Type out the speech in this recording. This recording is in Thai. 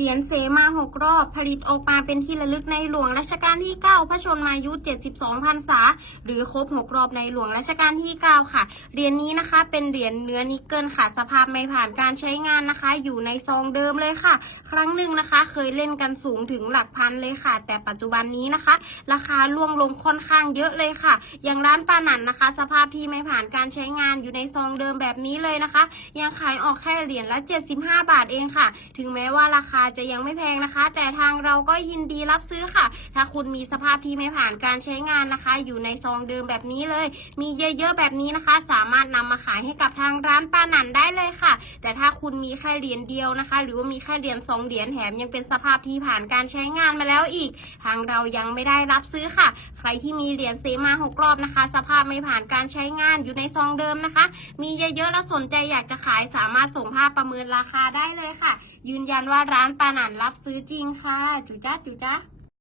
เหรียญเสมาหกรอบ ผลิตออกมาเป็นที่ระลึกในหลวงรัชกาลที่ 9 พระชนมายุ 72พรรษา หรือครบ 6 รอบในหลวงรัชกาลที่ 9 ค่ะ เหรียญนี้นะคะ เป็นเหรียญเนื้อนิกเกิลค่ะ สภาพไม่ผ่านการใช้งานนะคะ อยู่ในซองเดิมเลยค่ะ ครั้งหนึ่งนะคะ เคยเล่นกันสูงถึงหลักพันเลยค่ะ แต่ปัจจุบันนี้นะคะ ราคาล่วงลงค่อนข้างเยอะเลยค่ะ อย่างร้านปานันนะคะ สภาพที่ไม่ผ่านการใช้งานอยู่ในซองเดิมแบบนี้เลยนะคะ ยังขายออกแค่เหรียญละ 75 บาทเองค่ะ ถึงแม้ว่าราคาจะยังไม่แพงนะคะ แต่ทางเราก็ยินดีรับซื้อค่ะ ถ้าคุณมีสภาพที่ไม่ผ่านการใช้งานนะคะ อยู่ในซองเดิมแบบนี้เลย มีเยอะๆแบบนี้นะคะ สามารถนำมาขายให้กับทางร้านป้าหนันได้เลย แต่ถ้าคุณมีแค่เหรียญเดียวนะคะ หรือว่ามีแค่เหรียญสองเหรียญแถมยังเป็นสภาพที่ผ่านการใช้งานมาแล้วอีก ทางเรายังไม่ได้รับซื้อค่ะ ใครที่มีเหรียญเซมาหกรอบนะคะ สภาพไม่ผ่านการใช้งานอยู่ในซองเดิมนะคะ มีเยอะๆแล้วสนใจอยากจะขายสามารถส่งภาพประเมินราคาได้เลยค่ะ ยืนยันว่าร้านปานันรับซื้อจริงค่ะจุจ้าจุจ้า